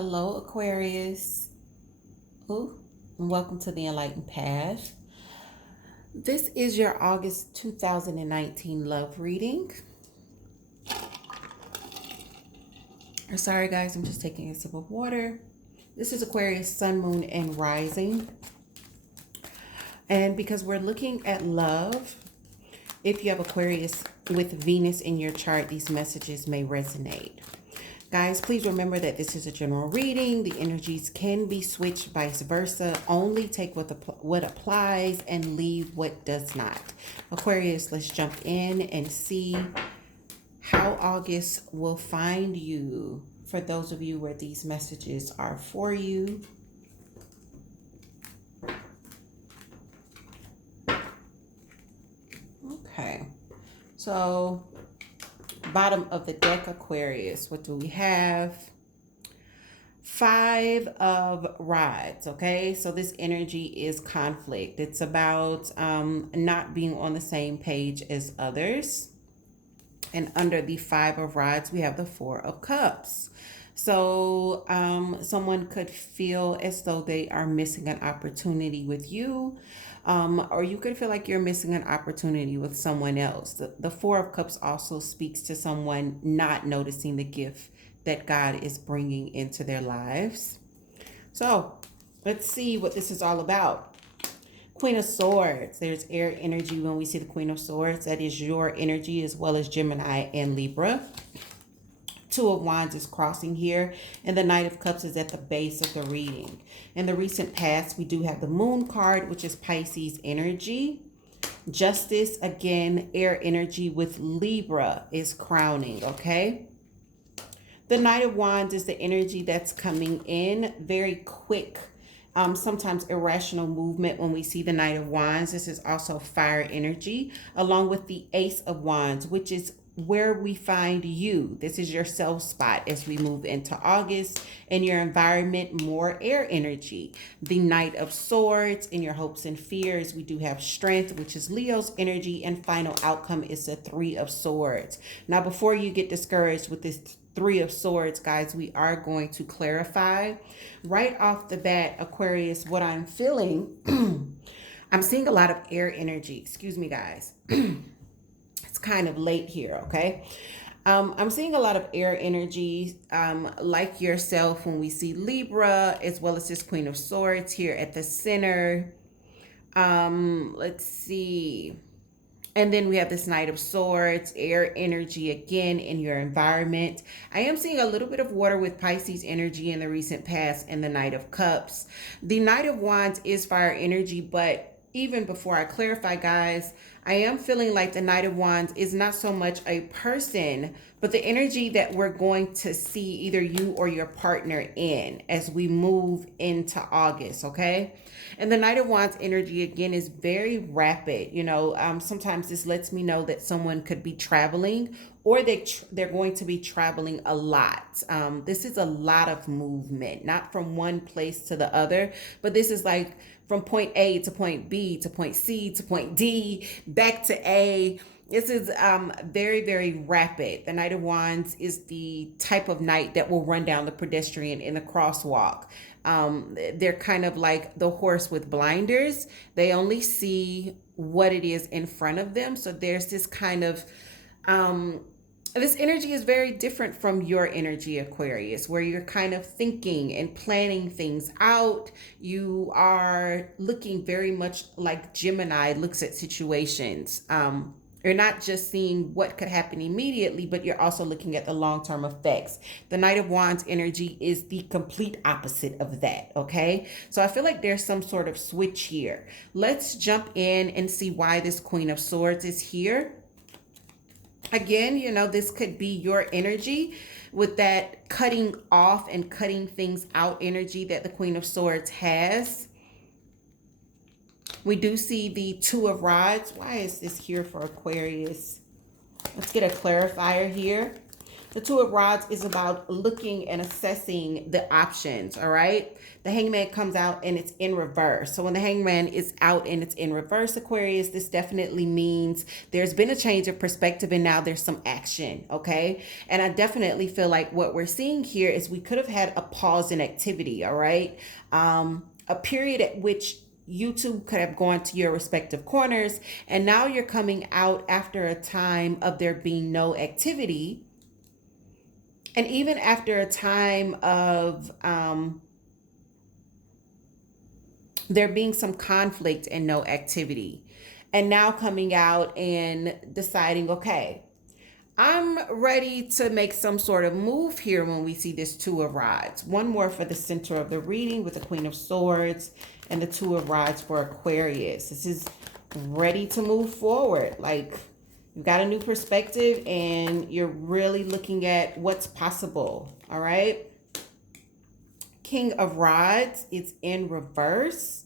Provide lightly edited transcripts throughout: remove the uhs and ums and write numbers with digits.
Hello, Aquarius. Ooh, and welcome to the Enlightened Path. This is your August 2019 love reading. Sorry, guys, I'm just taking a sip of water. This is Aquarius, Sun, Moon, and Rising. And because we're looking at love, if you have Aquarius with Venus in your chart, these messages may resonate. Guys, please remember that this is a general reading. The energies can be switched, vice versa. Only take what applies and leave what does not. Aquarius, let's jump in and see how August will find you. For those of you where these messages are for you. Okay, so bottom of the deck, Aquarius, what do we have? 5 of Rods. Okay, so this energy is conflict. It's about not being on the same page as others. And under the 5 of Rods, we have the 4 of Cups. So someone could feel as though they are missing an opportunity with you. Or you could feel like you're missing an opportunity with someone else. The 4 of Cups also speaks to someone not noticing the gift that God is bringing into their lives. So let's see what this is all about. Queen of Swords. There's air energy when we see the Queen of Swords. That is your energy as well as Gemini and Libra. 2 of Wands is crossing here, and the Knight of Cups is at the base of the reading. In the recent past, we do have the Moon card, which is Pisces energy. Justice, again, air energy with Libra is crowning, okay? The Knight of Wands is the energy that's coming in very quick. Sometimes irrational movement when we see the Knight of Wands. This is also fire energy, along with the Ace of Wands, which is where we find you. This is your self spot as we move into August. In your environment, more air energy. The Knight of Swords, in your hopes and fears, we do have strength, which is Leo's energy, and final outcome is the 3 of Swords. Now, before you get discouraged with this 3 of Swords, guys, we are going to clarify right off the bat, Aquarius, what I'm feeling. I'm seeing a lot of air energy. Excuse me, guys. It's kind of late here, okay? I'm seeing a lot of air energy, like yourself when we see Libra, as well as this Queen of Swords here at the center. Let's see. And then we have this Knight of Swords, air energy again in your environment. I am seeing a little bit of water with Pisces energy in the recent past and the Knight of Cups. The Knight of Wands is fire energy, but even before I clarify, guys, I am feeling like the Knight of Wands is not so much a person, but the energy that we're going to see either you or your partner in as we move into August, okay? And the Knight of Wands energy, again, is very rapid. You know, sometimes this lets me know that someone could be traveling or they're going to be traveling a lot. This is a lot of movement, not from one place to the other, but this is like from point A to point B to point C to point D, back to A. This is very, very rapid. The Knight of Wands is the type of knight that will run down the pedestrian in a crosswalk. They're kind of like the horse with blinders. They only see what it is in front of them. So there's this kind of, this energy is very different from your energy, Aquarius, where you're kind of thinking and planning things out. You are looking very much like Gemini looks at situations. You're not just seeing what could happen immediately, but you're also looking at the long-term effects. The Knight of Wands energy is the complete opposite of that, okay? So I feel like there's some sort of switch here. Let's jump in and see why this Queen of Swords is here. Again, you know, this could be your energy with that cutting off and cutting things out energy that the Queen of Swords has. We do see the 2 of Rods. Why is this here for Aquarius? Let's get a clarifier here. The Two of Rods is about looking and assessing the options, all right? The Hangman comes out and it's in reverse. So when the Hangman is out and it's in reverse, Aquarius, this definitely means there's been a change of perspective and now there's some action, okay? And I definitely feel like what we're seeing here is we could have had a pause in activity, all right? A period at which you two could have gone to your respective corners, and now you're coming out after a time of there being no activity, and even after a time of there being some conflict and no activity, and now coming out and deciding, okay, I'm ready to make some sort of move here when we see this Two of Rods. One more for the center of the reading with the Queen of Swords and the Two of Rods for Aquarius. This is ready to move forward. Like, you've got a new perspective and you're really looking at what's possible. All right. King of Rods, it's in reverse.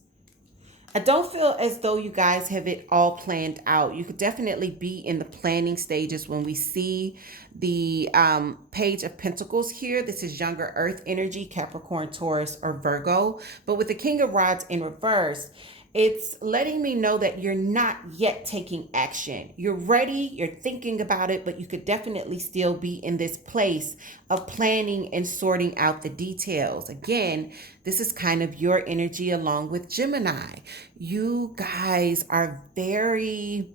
I don't feel as though you guys have it all planned out. You could definitely be in the planning stages when we see the Page of Pentacles here. This is younger earth energy, Capricorn, Taurus, or Virgo. But with the King of Rods in reverse, it's letting me know that you're not yet taking action. You're ready, you're thinking about it, but you could definitely still be in this place of planning and sorting out the details. Again, this is kind of your energy along with Gemini. You guys are very,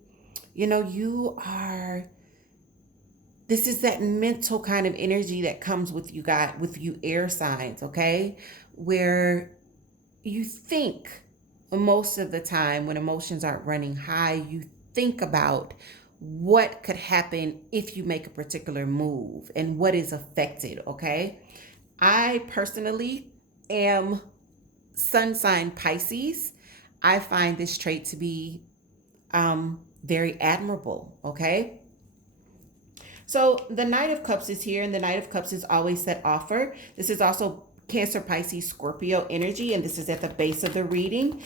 this is that mental kind of energy that comes with you guys, with you air signs, okay? Where you think, most of the time when emotions aren't running high, you think about what could happen if you make a particular move and what is affected, okay? I personally am sun sign Pisces. I find this trait to be very admirable, okay? So the Knight of Cups is here, and the Knight of Cups is always that offer. This is also Cancer, Pisces, Scorpio energy, and this is at the base of the reading.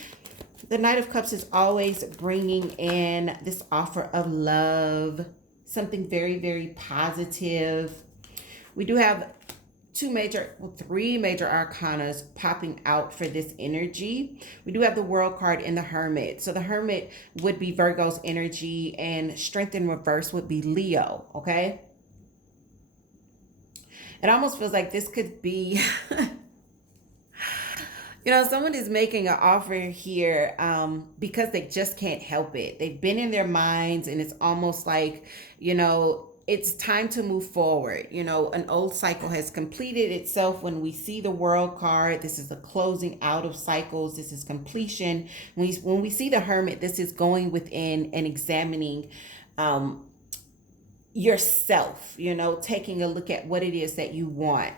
The Knight of Cups is always bringing in this offer of love, something very, very positive. We do have three major arcanas popping out for this energy. We do have the World card and the Hermit. So the Hermit would be Virgo's energy, and Strength in reverse would be Leo, okay? It almost feels like this could be, someone is making an offer here because they just can't help it. They've been in their minds, and it's almost like, it's time to move forward. An old cycle has completed itself. When we see the World card, this is the closing out of cycles. This is completion. When we see the Hermit, this is going within and examining yourself, taking a look at what it is that you want.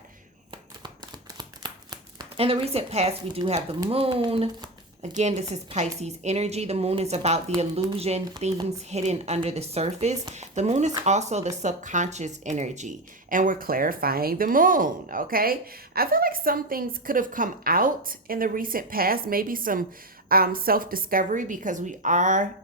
In the recent past, we do have the Moon. Again, this is Pisces energy. The Moon is about the illusion, things hidden under the surface. The Moon is also the subconscious energy, and we're clarifying the Moon, okay? I feel like some things could have come out in the recent past, maybe some self-discovery, because we are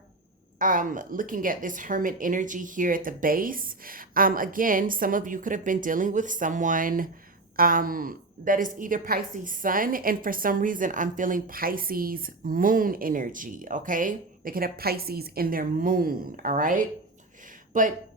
looking at this Hermit energy here at the base. Again, some of you could have been dealing with someone that is either Pisces Sun, and for some reason I'm feeling Pisces Moon energy, okay? They could have Pisces in their moon, all right? But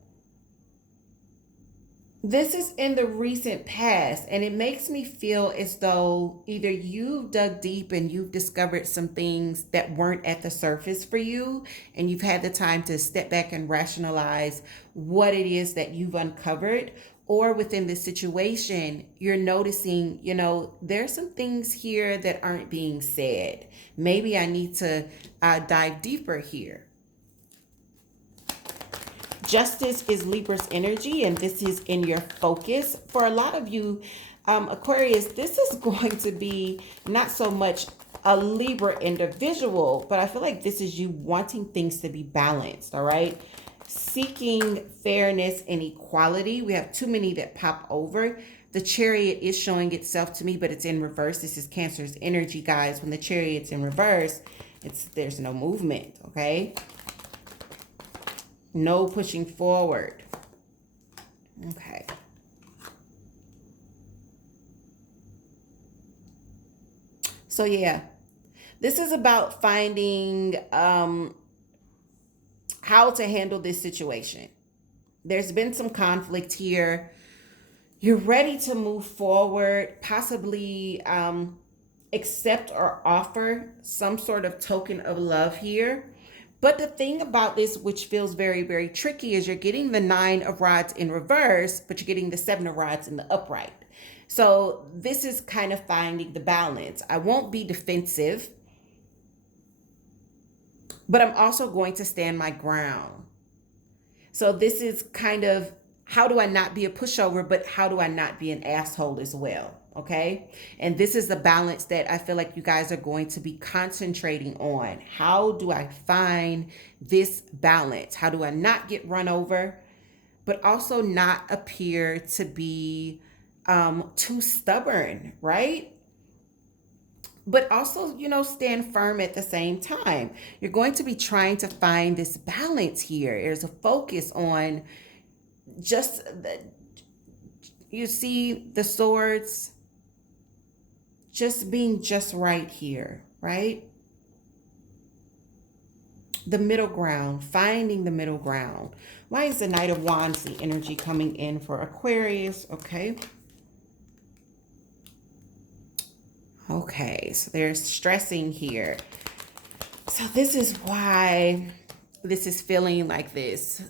this is in the recent past, and it makes me feel as though either you've dug deep and you've discovered some things that weren't at the surface for you, and you've had the time to step back and rationalize what it is that you've uncovered. Or within the situation, you're noticing, there's some things here that aren't being said. Maybe I need to dive deeper here. Justice is Libra's energy, and this is in your focus. For a lot of you, Aquarius, this is going to be not so much a Libra individual, but I feel like this is you wanting things to be balanced, all right? Seeking fairness and equality. We have too many that pop over. The Chariot is showing itself to me, but it's in reverse. This is Cancer's energy, guys. When the Chariot's in reverse, there's no movement, okay? No pushing forward. Okay. So yeah, this is about finding how to handle this situation. There's been some conflict here. You're ready to move forward, possibly accept or offer some sort of token of love here. But the thing about this, which feels very, very tricky, is you're getting the 9 of Rods in reverse, but you're getting the 7 of Rods in the upright. So this is kind of finding the balance. I won't be defensive, but I'm also going to stand my ground. So this is kind of, how do I not be a pushover, but how do I not be an asshole as well? Okay. And this is the balance that I feel like you guys are going to be concentrating on. How do I find this balance? How do I not get run over, but also not appear to be too stubborn, right? But also, stand firm at the same time. You're going to be trying to find this balance here. There's a focus on just you see the swords just being just right here, right? The middle ground, finding the middle ground. Why is the Knight of Wands the energy coming in for Aquarius? Okay. Okay, so there's stressing here. So this is why this is feeling like this.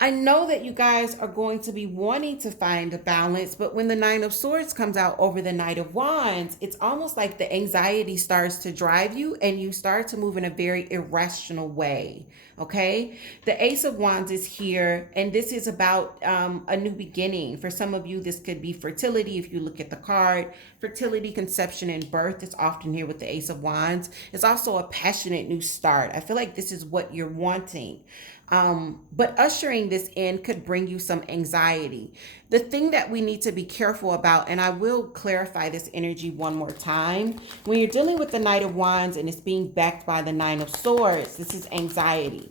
I know that you guys are going to be wanting to find a balance, but when the 9 of Swords comes out over the Knight of Wands, it's almost like the anxiety starts to drive you and you start to move in a very irrational way. Okay. The Ace of Wands is here, and this is about a new beginning. For some of you, this could be fertility. If you look at the card, fertility, conception, and birth is often here with the Ace of Wands. It's also a passionate new start. I feel like this is what you're wanting. But ushering this in could bring you some anxiety. The thing that we need to be careful about, and I will clarify this energy one more time, when you're dealing with the Knight of Wands and it's being backed by the 9 of Swords, this is anxiety.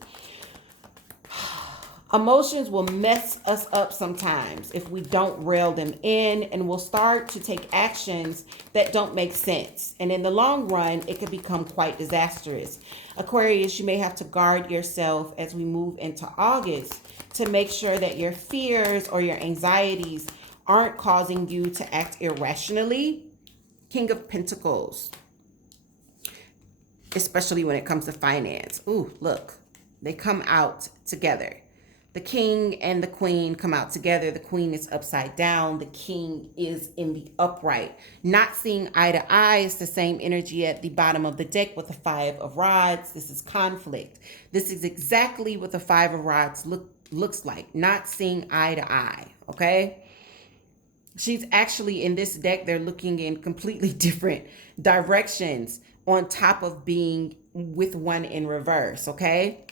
Emotions will mess us up sometimes if we don't reel them in, and we'll start to take actions that don't make sense. And in the long run, it could become quite disastrous. Aquarius, you may have to guard yourself as we move into August to make sure that your fears or your anxieties aren't causing you to act irrationally. King of Pentacles, especially when it comes to finance. Ooh, look, they come out together. The king and the queen come out together. The queen is upside down. The king is in the upright. Not seeing eye to eye is the same energy at the bottom of the deck with the 5 of Rods. This is conflict. This is exactly what the 5 of Rods looks like. Not seeing eye to eye, okay? She's actually, in this deck, they're looking in completely different directions on top of being with one in reverse, okay?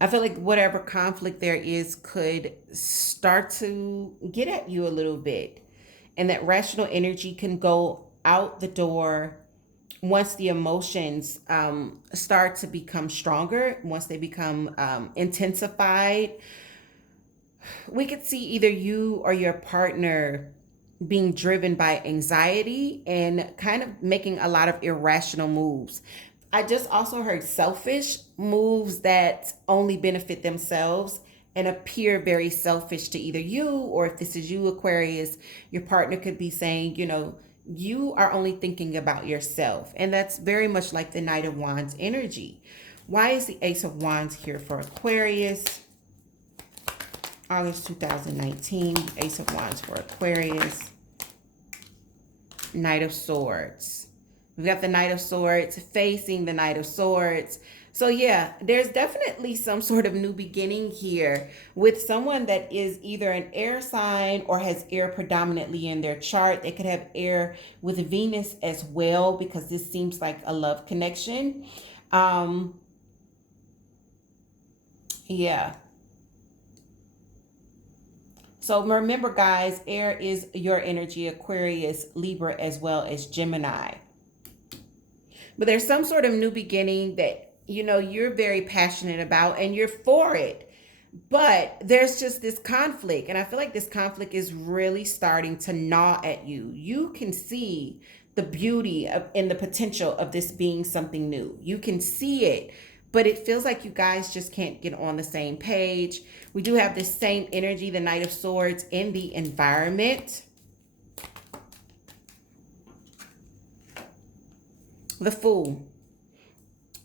I feel like whatever conflict there is could start to get at you a little bit. And that rational energy can go out the door once the emotions start to become stronger, once they become intensified. We could see either you or your partner being driven by anxiety and kind of making a lot of irrational moves. I just also heard selfish moves that only benefit themselves and appear very selfish to either you, or if this is you, Aquarius, your partner could be saying, you are only thinking about yourself. And that's very much like the Knight of Wands energy. Why is the Ace of Wands here for Aquarius? August 2019, Ace of Wands for Aquarius. Knight of Swords. We've got the Knight of Swords facing the Knight of Swords. So yeah, there's definitely some sort of new beginning here with someone that is either an air sign or has air predominantly in their chart. They could have air with Venus as well, because this seems like a love connection. Yeah. So remember, guys, air is your energy, Aquarius, Libra, as well as Gemini. But there's some sort of new beginning that, you're very passionate about and you're for it. But there's just this conflict, and I feel like this conflict is really starting to gnaw at you. You can see the beauty of and the potential of this being something new. You can see it, but it feels like you guys just can't get on the same page. We do have this same energy, the Knight of Swords, in the environment. The Fool.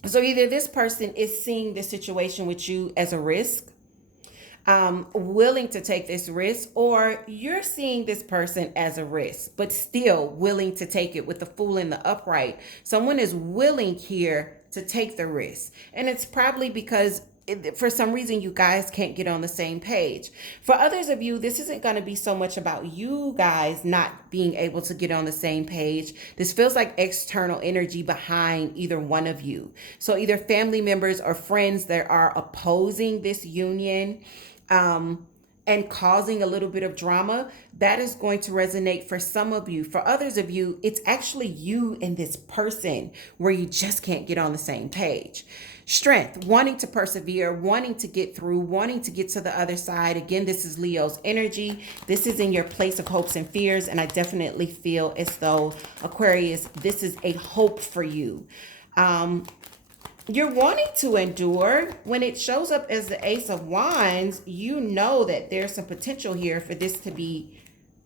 So either this person is seeing the situation with you as a risk, willing to take this risk, or you're seeing this person as a risk, but still willing to take it with the Fool in the upright. Someone is willing here to take the risk. And it's probably because for some reason you guys can't get on the same page. For others of you, this isn't going to be so much about you guys not being able to get on the same page. This feels like external energy behind either one of you. So either family members or friends that are opposing this union, and causing a little bit of drama, that is going to resonate for some of you. For others of you, it's actually you and this person where you just can't get on the same page. Strength, wanting to persevere, wanting to get through, wanting to get to the other side. Again, this is Leo's energy. This is in your place of hopes and fears. And I definitely feel as though, Aquarius, this is a hope for you. You're wanting to endure. When it shows up as the Ace of Wands, you know that there's some potential here for this to be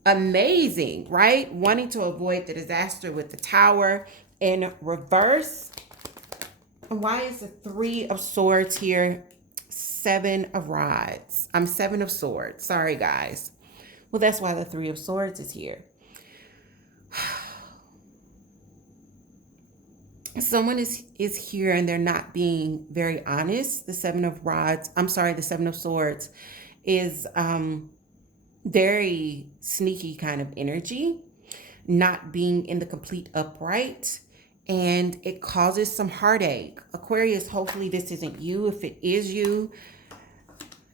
amazing, right? Wanting to avoid the disaster with the Tower in reverse. And why is the Three of Swords here? Seven of Rods. Seven of Swords. Sorry, guys. Well, that's why the Three of Swords is here. Someone is here and they're not being very honest. The Seven of Rods, the Seven of Swords is very sneaky kind of energy, not being in the complete upright, and it causes some heartache. Aquarius, hopefully this isn't you. If it is you,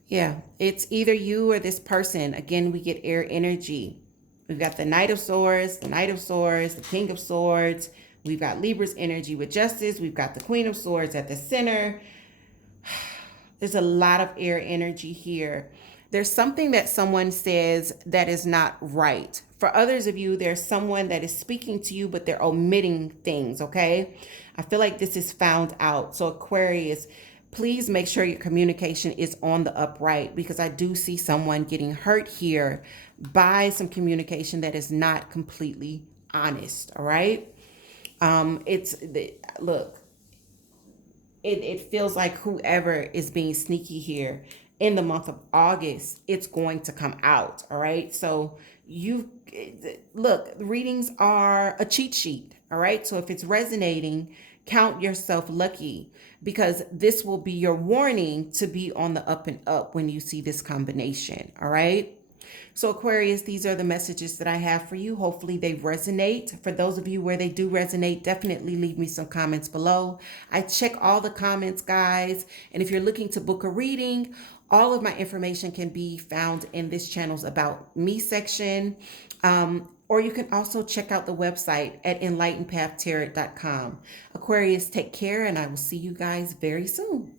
yeah, it's either you or this person. Again, we get air energy. We've got the Knight of Swords, the Knight of Swords, the King of Swords. We've got Libra's energy with Justice. We've got the Queen of Swords at the center. There's a lot of air energy here. There's something that someone says that is not right. For others of you, there's someone that is speaking to you, but they're omitting things, okay? I feel like this is found out. So Aquarius, please make sure your communication is on the upright, because I do see someone getting hurt here by some communication that is not completely honest, all right? It feels like whoever is being sneaky here in the month of August, it's going to come out. All right. So readings are a cheat sheet. All right. So if it's resonating, count yourself lucky, because this will be your warning to be on the up and up when you see this combination. All right. So Aquarius, these are the messages that I have for you. Hopefully they resonate. For those of you where they do resonate, definitely leave me some comments below. I check all the comments, guys. And if you're looking to book a reading, all of my information can be found in this channel's About Me section. Or you can also check out the website at enlightenedpathtarot.com. Aquarius, take care, and I will see you guys very soon.